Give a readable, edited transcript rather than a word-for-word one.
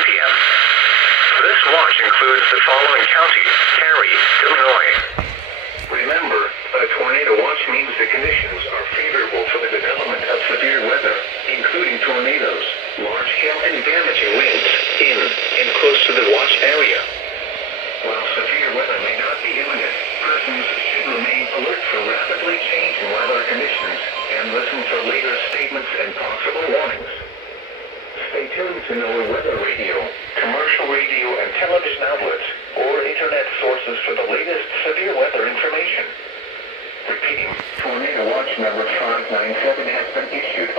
p.m. This watch includes the following counties: Cary, Illinois. Remember, a tornado watch means the conditions are favorable for the development of severe weather, including tornadoes, large-scale and damaging winds in and close to the watch area. While severe weather may not be imminent, persons should remain alert for rapidly changing weather conditions and listen for later statements and possible warnings. Stay tuned to NOAA weather radio, commercial radio and television outlets, or internet sources for the latest severe weather information. Repeating, Tornado Watch number 597 has been issued.